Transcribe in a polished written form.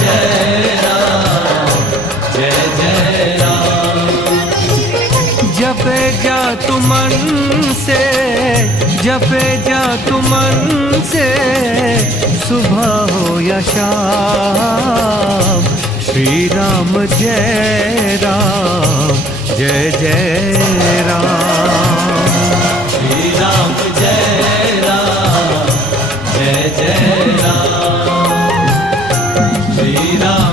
जय राम जय जय राम। जपे जा तू मन से, जपे जा तू मन से, सुबह हो या शाम, श्री राम जय राम जय जय राम। श्री राम जय राम जय जय राम। श्री राम